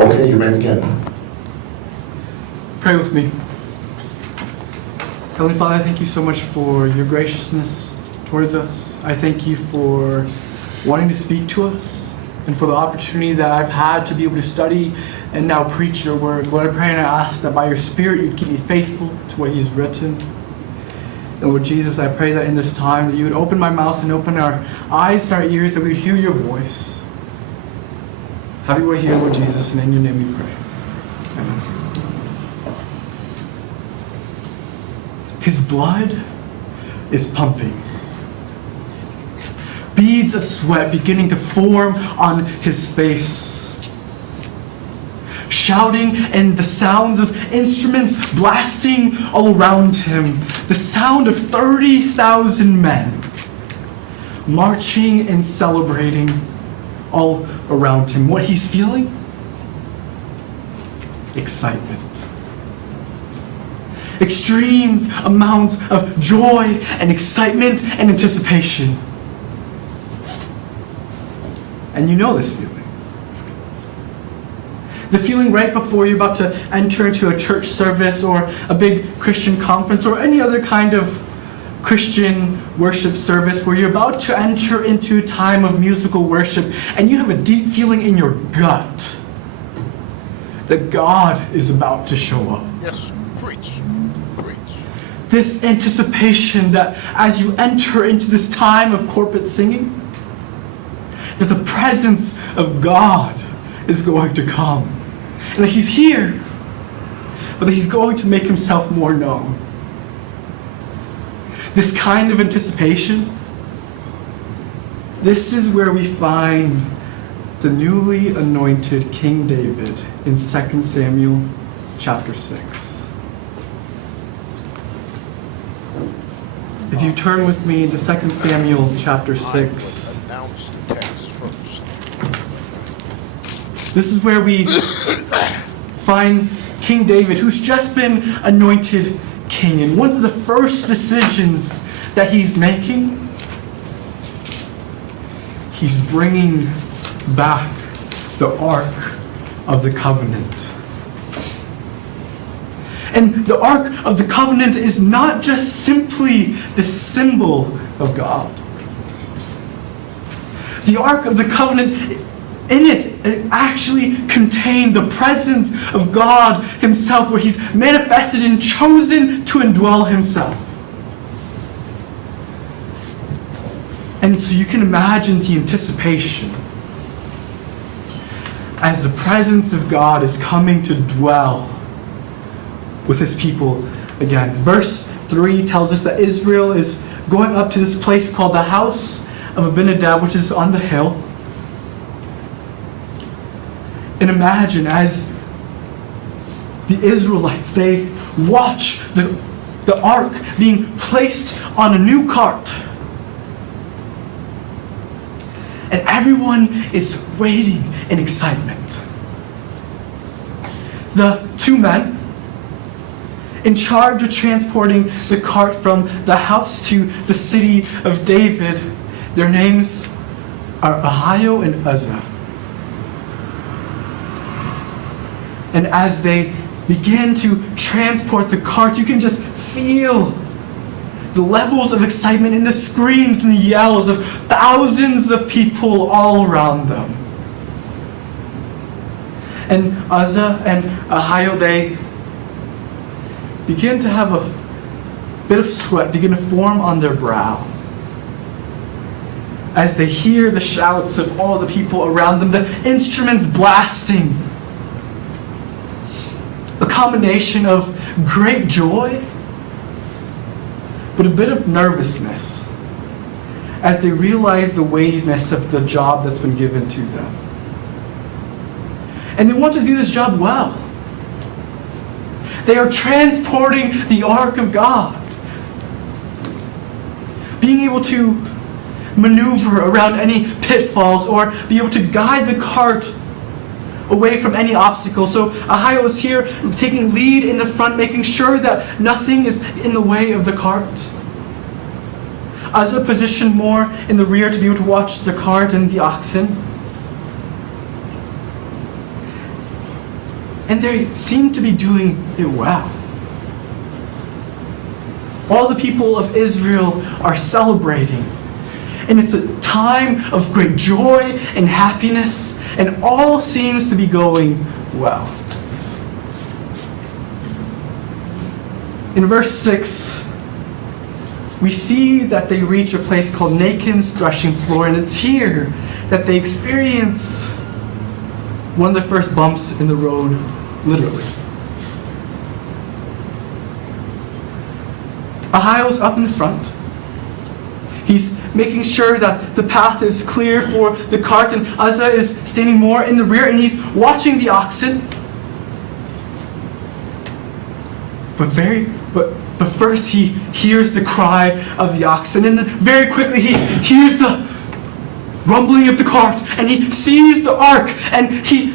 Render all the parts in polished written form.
Okay, you may begin. Pray with me. Heavenly Father, I thank you so much for your graciousness towards us. I thank you for wanting to speak to us and for the opportunity that I've had to be able to study and now preach your word. Lord, I pray and I ask that by your Spirit you'd keep me faithful to what he's written. And Lord Jesus, I pray that in this time that you would open my mouth and open our eyes and our ears, that we would hear your voice. Have your way here, Lord Jesus, and in your name we pray. Amen. His blood is pumping. Beads of sweat beginning to form on his face. Shouting and the sounds of instruments blasting all around him. The sound of 30,000 men marching and celebrating all around him. What he's feeling? Excitement. Extreme amounts of joy and excitement and anticipation. And you know this feeling. The feeling right before you're about to enter into a church service or a big Christian conference or any other kind of Christian worship service where you're about to enter into a time of musical worship and you have a deep feeling in your gut that God is about to show up. Yes, preach. This anticipation that as you enter into this time of corporate singing, that the presence of God is going to come. And that he's here, but that he's going to make himself more known. This kind of anticipation, this is where we find the newly anointed King David in 2 Samuel chapter 6. If you turn with me into 2 Samuel chapter 6. This is where we find King David, who's just been anointed king. And one of the first decisions that he's making, he's bringing back the Ark of the Covenant. And the Ark of the Covenant is not just simply the symbol of God. The Ark of the Covenant, in it actually contained the presence of God himself, where he's manifested and chosen to indwell himself. And so you can imagine the anticipation as the presence of God is coming to dwell with his people again. Verse 3 tells us that Israel is going up to this place called the house of Abinadab, which is on the hill. And imagine as the Israelites, they watch the ark being placed on a new cart. And everyone is waiting in excitement. The two men in charge of transporting the cart from the house to the city of David, their names are Ahio and Uzzah. And as they begin to transport the cart, you can just feel the levels of excitement and the screams and the yells of thousands of people all around them. And Uzzah and Ahio, they begin to have a bit of sweat begin to form on their brow as they hear the shouts of all the people around them, the instruments blasting. A combination of great joy, but a bit of nervousness as they realize the weightiness of the job that's been given to them. And they want to do this job well. They are transporting the Ark of God. Being able to maneuver around any pitfalls or be able to guide the cart away from any obstacle. So Ahio is here taking lead in the front, making sure that nothing is in the way of the cart. Uzzah positioned more in the rear to be able to watch the cart and the oxen. And they seem to be doing it well. All the people of Israel are celebrating. And it's a time of great joy and happiness, and all seems to be going well. In verse 6, we see that they reach a place called Nachon's threshing floor, and it's here that they experience one of the first bumps in the road, literally. Ahio's up in the front. He's making sure that the path is clear for the cart, and Uzzah is standing more in the rear, and he's watching the oxen. But first he hears the cry of the oxen, and then very quickly he hears the rumbling of the cart, and he sees the ark, and he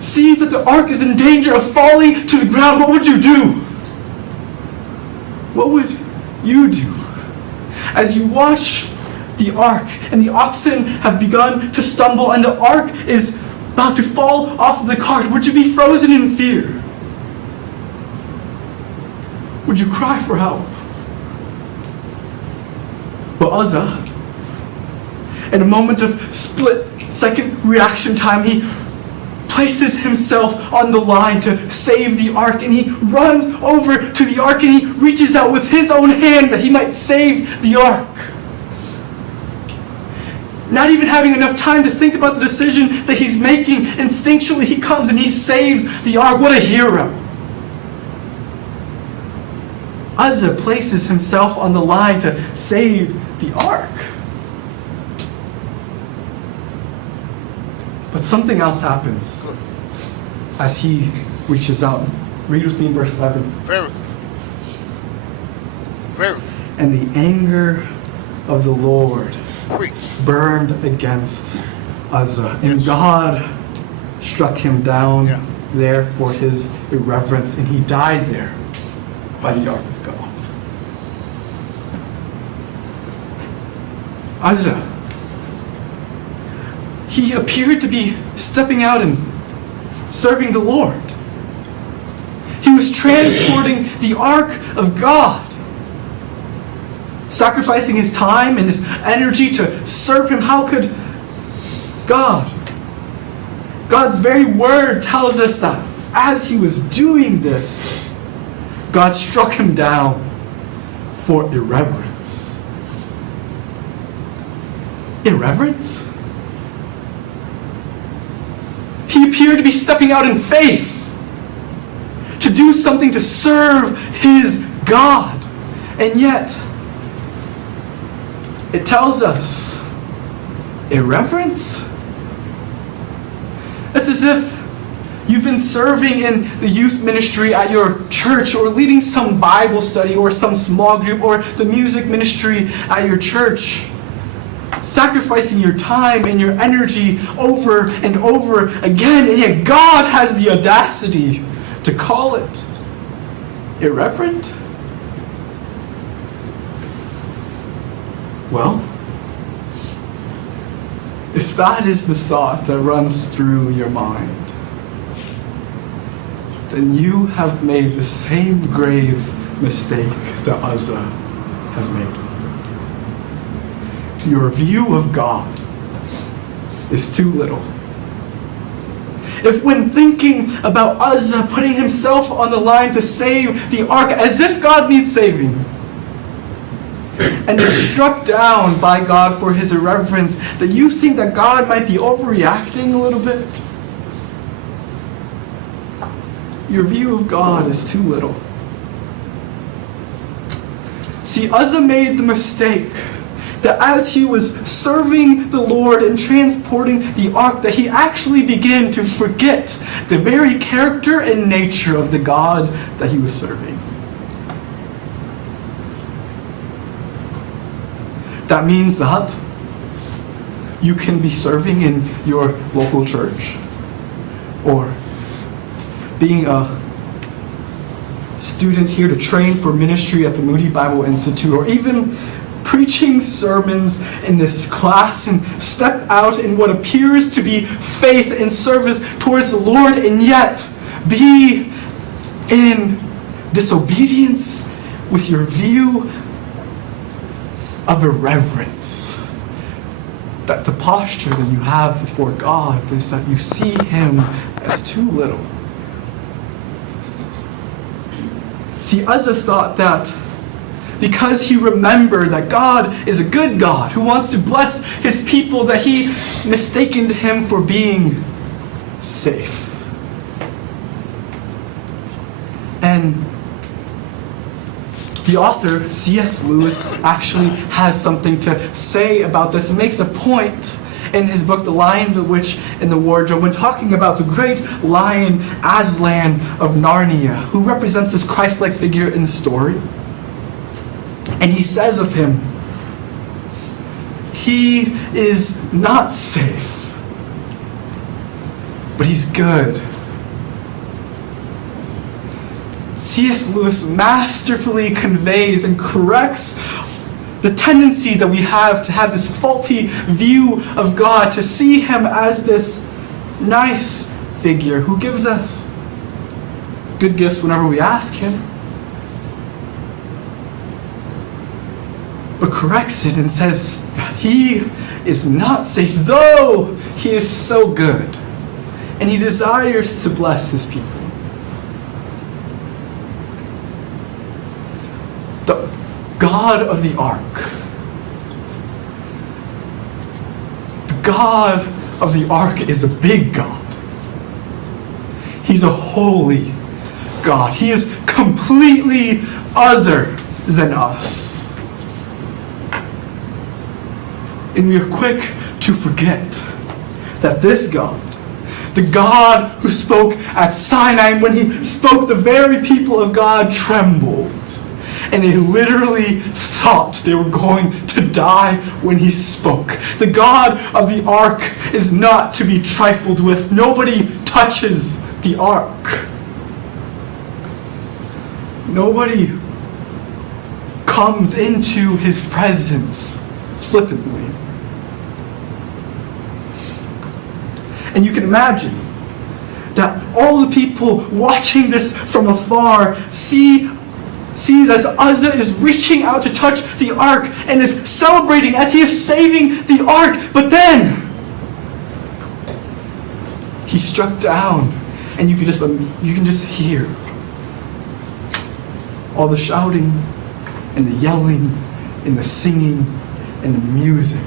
sees that the ark is in danger of falling to the ground. What would you do? What would you do? As you watch the ark, and the oxen have begun to stumble, and the ark is about to fall off of the cart, would you be frozen in fear? Would you cry for help? But Uzzah, in a moment of split-second reaction time, he places himself on the line to save the ark, and he runs over to the ark, and he reaches out with his own hand that he might save the ark. Not even having enough time to think about the decision that he's making, instinctually he comes and he saves the ark. What a hero. Uzzah places himself on the line to save the ark. But something else happens as he reaches out. Read with me in verse 7. Very. And the anger of the Lord Preach. burned against Uzzah, and God struck him down there for his irreverence, and he died there by the ark of God. Uzzah, he appeared to be stepping out and serving the Lord. He was transporting the ark of God, sacrificing his time and his energy to serve him. How could God's very word tells us that as he was doing this, God struck him down for irreverence. Irreverence? He appeared to be stepping out in faith to do something to serve his God. And yet, it tells us irreverence? It's as if you've been serving in the youth ministry at your church, or leading some Bible study or some small group, or the music ministry at your church, sacrificing your time and your energy over and over again, and yet God has the audacity to call it irreverent? Well, if that is the thought that runs through your mind, then you have made the same grave mistake that Uzzah has made. Your view of God is too little. If when thinking about Uzzah putting himself on the line to save the ark, as if God needs saving, and is struck down by God for his irreverence, that you think that God might be overreacting a little bit, your view of God is too little. See, Uzzah made the mistake that as he was serving the Lord and transporting the ark, that he actually began to forget the very character and nature of the God that he was serving. That means that you can be serving in your local church, or being a student here to train for ministry at the Moody Bible Institute, or even preaching sermons in this class, and step out in what appears to be faith and service towards the Lord, and yet be in disobedience with your view of irreverence. That the posture that you have before God is that you see Him as too little. See, Uzzah thought that because he remembered that God is a good God who wants to bless His people, that he mistaken Him for being safe. And the author, C.S. Lewis, actually has something to say about this and makes a point in his book, The Lion, the Witch, and the Wardrobe, when talking about the great lion Aslan of Narnia, who represents this Christ-like figure in the story. And he says of him, he is not safe, but he's good. C.S. Lewis masterfully conveys and corrects the tendency that we have to have this faulty view of God, to see Him as this nice figure who gives us good gifts whenever we ask Him, but corrects it and says that He is not safe, though He is so good, and He desires to bless His people. The God of the Ark. The God of the Ark is a big God. He's a holy God. He is completely other than us. And we are quick to forget that this God, the God who spoke at Sinai, when He spoke, the very people of God trembled. And they literally thought they were going to die when He spoke. The God of the Ark is not to be trifled with. Nobody touches the Ark. Nobody comes into His presence flippantly. And you can imagine that all the people watching this from afar sees as Uzzah is reaching out to touch the ark and is celebrating as he is saving the ark. But then he struck down, and you can just hear all the shouting and the yelling and the singing and the music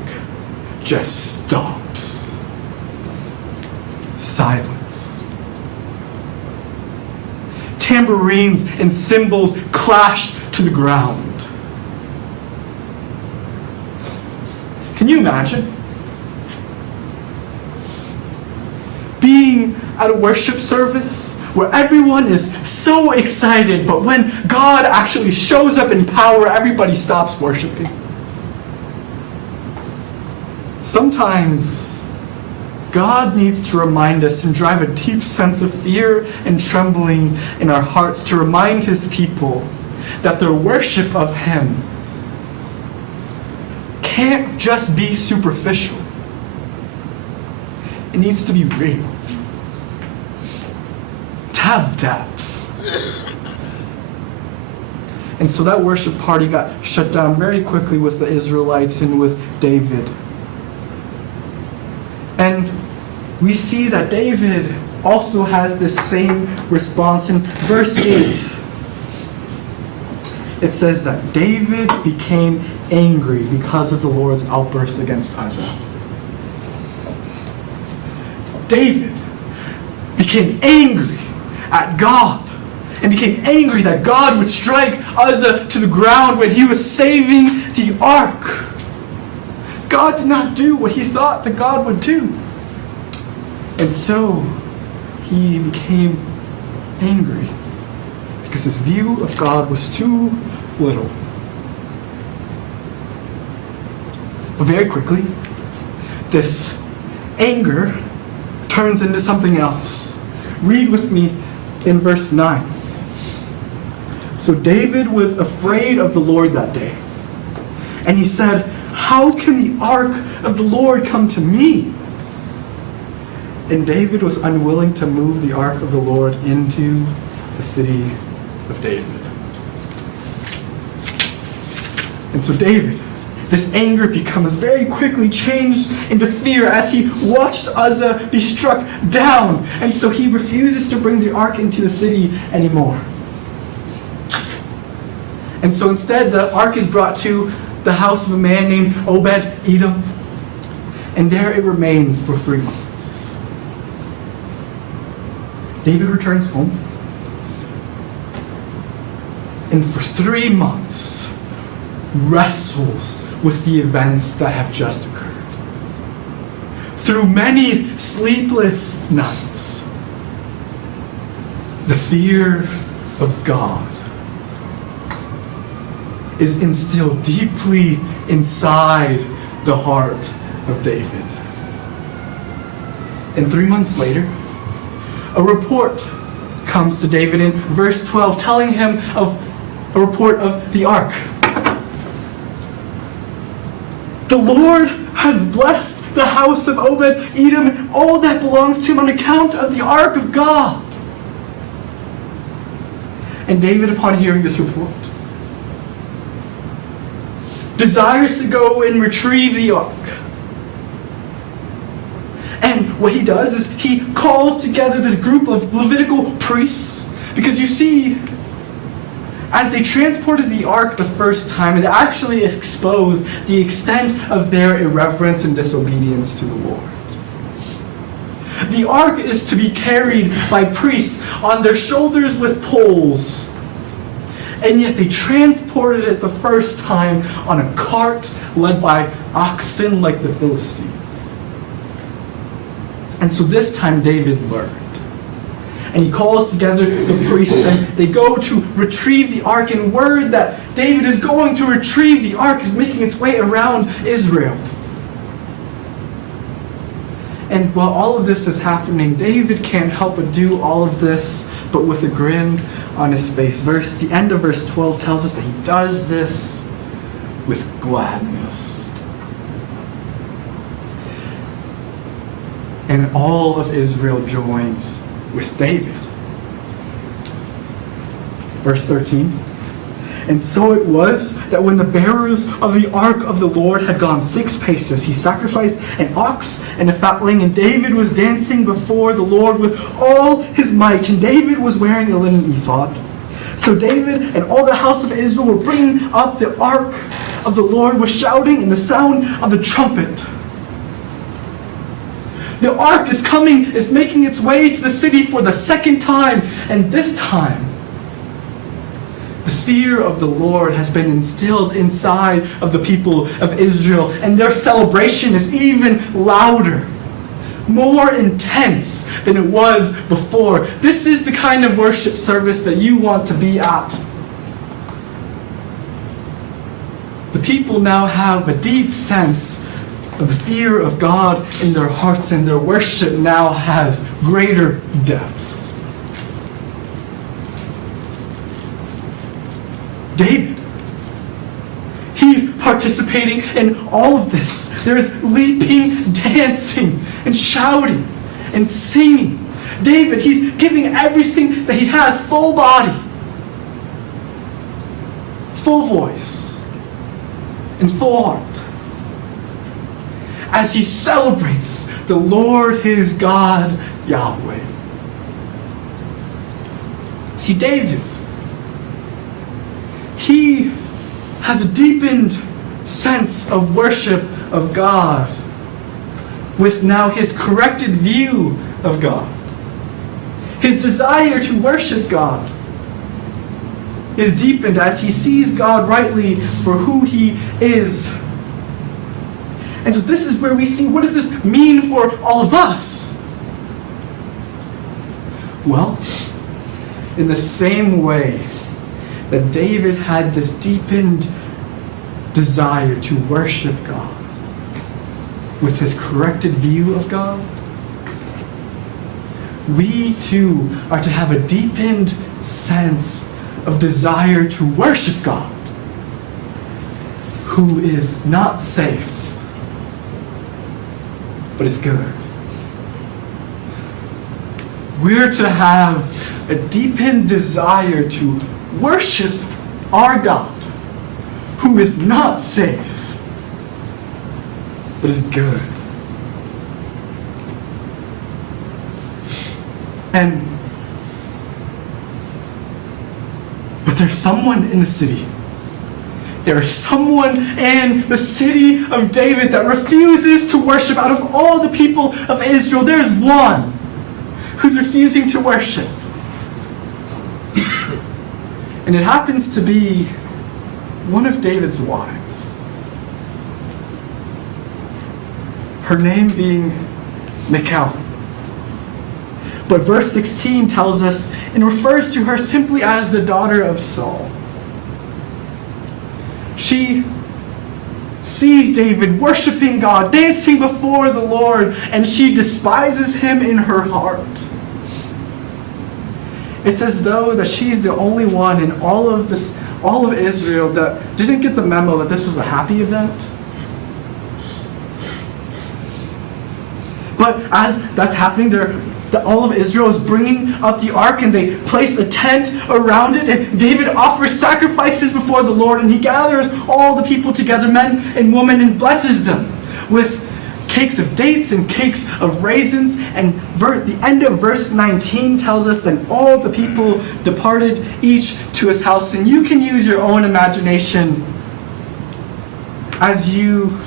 just stops. Silence. Tambourines and cymbals clash to the ground. Can you imagine being at a worship service where everyone is so excited, but when God actually shows up in power, everybody stops worshiping? Sometimes God needs to remind us and drive a deep sense of fear and trembling in our hearts, to remind His people that their worship of Him can't just be superficial. It needs to be real. To have depth. And so that worship party got shut down very quickly with the Israelites and with David. And we see that David also has this same response. In verse 8, it says that David became angry because of the Lord's outburst against Uzzah. David became angry at God and became angry that God would strike Uzzah to the ground when he was saving the ark. God did not do what he thought that God would do. And so he became angry because his view of God was too little. But very quickly, this anger turns into something else. Read with me in verse 9. So David was afraid of the Lord that day. And he said, "How can the ark of the Lord come to me?" And David was unwilling to move the ark of the Lord into the city of David. And so David, this anger becomes very quickly changed into fear as he watched Uzzah be struck down. And so he refuses to bring the ark into the city anymore. And so instead, the ark is brought to the house of a man named Obed-Edom. And there it remains for 3 months. David returns home. And for 3 months, wrestles with the events that have just occurred. Through many sleepless nights, the fear of God is instilled deeply inside the heart of David. And 3 months later, a report comes to David in verse 12 telling him of a report of the ark. The Lord has blessed the house of Obed-Edom and all that belongs to him on account of the ark of God. And David, upon hearing this report, desires to go and retrieve the ark. And what he does is he calls together this group of Levitical priests, because you see, as they transported the ark the first time, it actually exposed the extent of their irreverence and disobedience to the Lord. The ark is to be carried by priests on their shoulders with poles, and yet they transported it the first time on a cart led by oxen like the Philistines. And so this time David learned. And he calls together the priests, and they go to retrieve the ark. And word that David is going to retrieve the ark is making its way around Israel. And while all of this is happening, David can't help but do all of this, but with a grin on his face. The end of verse 12 tells us that he does this with gladness. And all of Israel joins with David. Verse 13. And so it was that when the bearers of the ark of the Lord had gone 6 paces, he sacrificed an ox and a fatling, and David was dancing before the Lord with all his might, and David was wearing a linen ephod. So David and all the house of Israel were bringing up the ark of the Lord with shouting and the sound of the trumpet. The ark is making its way to the city for the second time, and this time, the fear of the Lord has been instilled inside of the people of Israel, and their celebration is even louder, more intense than it was before. This is the kind of worship service that you want to be at. The people now have a deep sense of the fear of God in their hearts, and their worship now has greater depth. David, he's participating in all of this. There's leaping, dancing, and shouting, and singing. David, he's giving everything that he has, full body, full voice, and full heart, as he celebrates the Lord his God, Yahweh. See, David, he has a deepened sense of worship of God, with now his corrected view of God. His desire to worship God is deepened as he sees God rightly for who he is. And so this is where we see, what does this mean for all of us? Well, in the same way that David had this deepened desire to worship God with his corrected view of God, we too are to have a deepened sense of desire to worship God, who is not safe, but is good. we're to have a deepened desire to worship our God, who is not safe, but is good. But there's someone in the city. There is someone in the city of David that refuses to worship. Out of all the people of Israel, there's one who's refusing to worship. And it happens to be one of David's wives. Her name being Michal. But verse 16 tells us and refers to her simply as the daughter of Saul. She sees David worshiping God, dancing before the Lord, and she despises him in her heart. It's as though that she's the only one in all of Israel that didn't get the memo that this was a happy event. But as that's happening, all of Israel is bringing up the ark, and they place a tent around it, and David offers sacrifices before the Lord, and he gathers all the people together, men and women, and blesses them with cakes of dates and cakes of raisins. And the end of verse 19 tells us that all the people departed, each to his house. And you can use your own imagination as you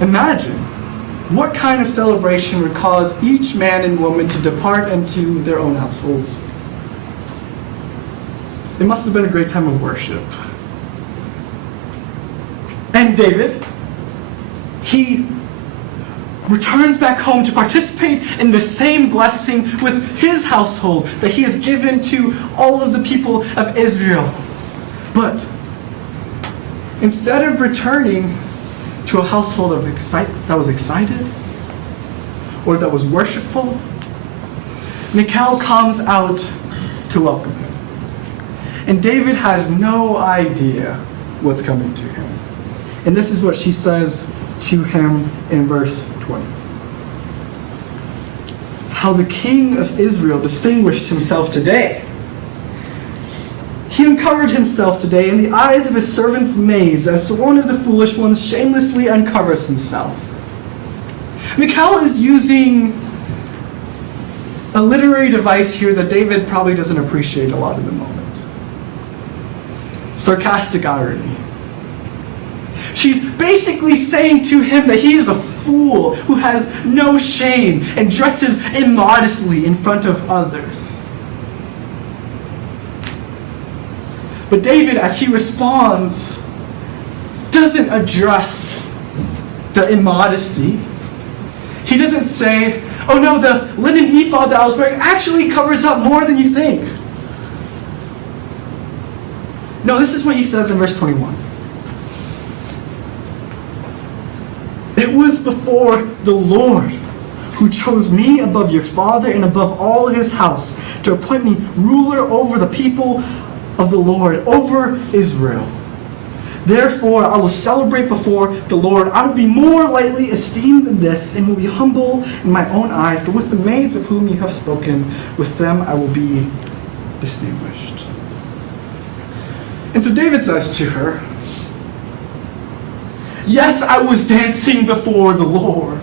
imagine what kind of celebration would cause each man and woman to depart into their own households. It must have been a great time of worship. And David, he returns back home to participate in the same blessing with his household that he has given to all of the people of Israel. But instead of returning to a household that was excited or that was worshipful, Michal comes out to welcome him. And David has no idea what's coming to him. And this is what she says to him in verse 20. How the king of Israel distinguished himself today. He uncovered himself today in the eyes of his servants' maids, as one of the foolish ones shamelessly uncovers himself. Michal is using a literary device here that David probably doesn't appreciate a lot in the moment. Sarcastic irony. She's basically saying to him that he is a fool who has no shame and dresses immodestly in front of others. But David, as he responds, doesn't address the immodesty. He doesn't say, oh no, the linen ephod that I was wearing actually covers up more than you think. No, this is what he says in verse 21. It was before the Lord who chose me above your father and above all his house to appoint me ruler over the people of the Lord, over Israel. Therefore, I will celebrate before the Lord. I will be more lightly esteemed than this, and will be humble in my own eyes. But with the maids of whom you have spoken, with them I will be distinguished. And so David says to her, yes, I was dancing before the Lord,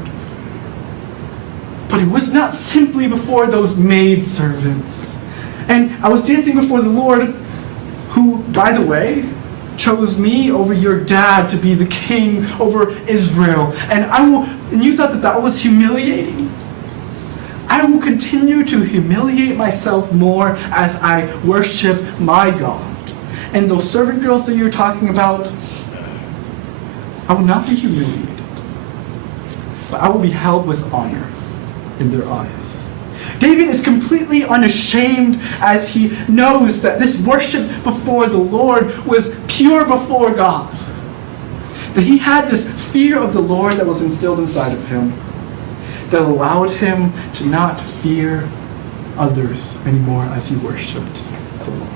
but it was not simply before those maid servants. And I was dancing before the Lord, who, by the way, chose me over your dad to be the king over Israel. And you thought that was humiliating? I will continue to humiliate myself more as I worship my God. And those servant girls that you're talking about, I will not be humiliated, but I will be held with honor in their eyes. David is completely unashamed as he knows that this worship before the Lord was pure before God. That he had this fear of the Lord that was instilled inside of him that allowed him to not fear others anymore as he worshiped the Lord.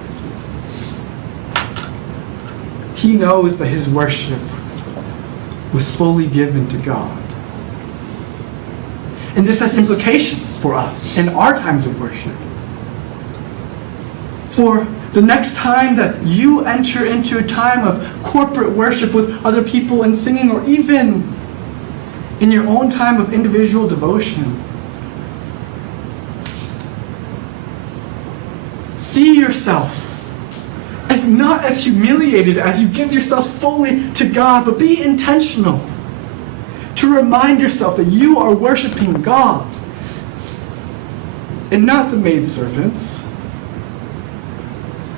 He knows that his worship was fully given to God. And this has implications for us in our times of worship. For the next time that you enter into a time of corporate worship with other people and singing, or even in your own time of individual devotion, see yourself as not as humiliated as you give yourself fully to God, but be intentional to remind yourself that you are worshiping God and not the maidservants,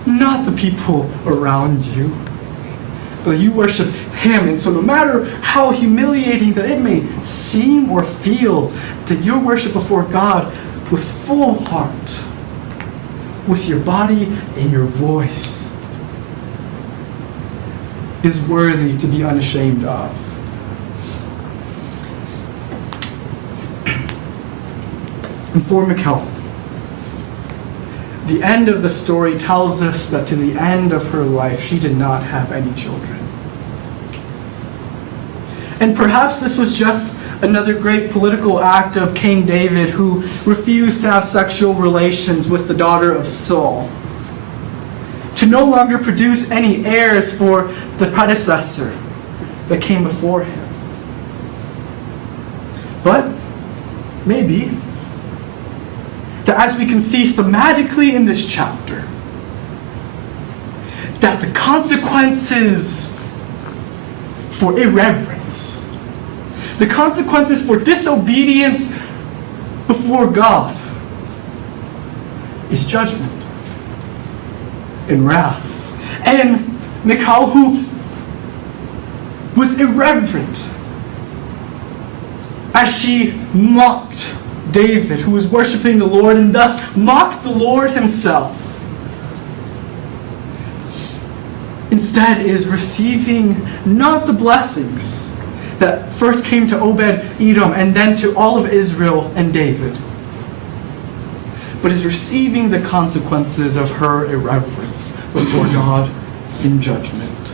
not the people around you, but you worship Him. And so no matter how humiliating that it may seem or feel, that your worship before God with full heart, with your body and your voice, is worthy to be unashamed of. And for Michal, the end of the story tells us that to the end of her life, she did not have any children. And perhaps this was just another great political act of King David, who refused to have sexual relations with the daughter of Saul, to no longer produce any heirs for the predecessor that came before him. But maybe that, as we can see thematically in this chapter, that the consequences for irreverence, the consequences for disobedience before God, is judgment and wrath. And Michal, who was irreverent as she mocked David, who was worshiping the Lord, and thus mocked the Lord Himself, instead is receiving not the blessings that first came to Obed-Edom and then to all of Israel and David, but is receiving the consequences of her irreverence before God in judgment.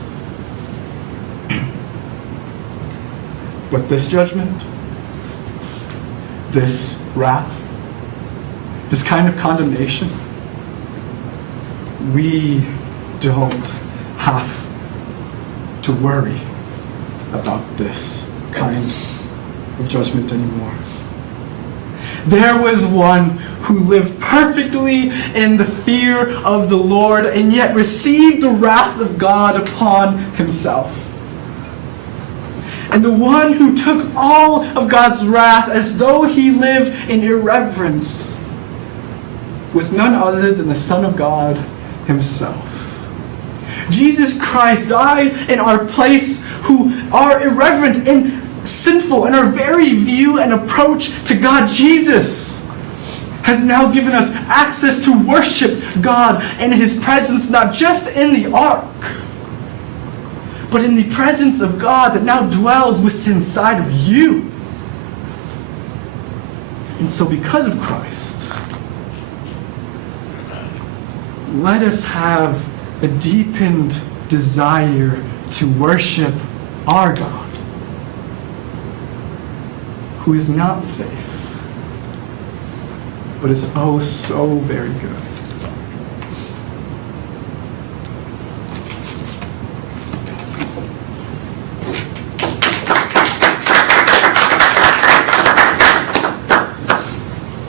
But this judgment, this wrath, this kind of condemnation, we don't have to worry about this kind of judgment anymore. There was one who lived perfectly in the fear of the Lord and yet received the wrath of God upon himself. And the one who took all of God's wrath as though he lived in irreverence was none other than the Son of God himself. Jesus Christ died in our place, who are irreverent and sinful in our very view and approach to God. Jesus has now given us access to worship God in His presence, not just in the ark, but in the presence of God that now dwells within inside of you. And so because of Christ, let us have a deepened desire to worship our God, who is not safe, but is oh so very good.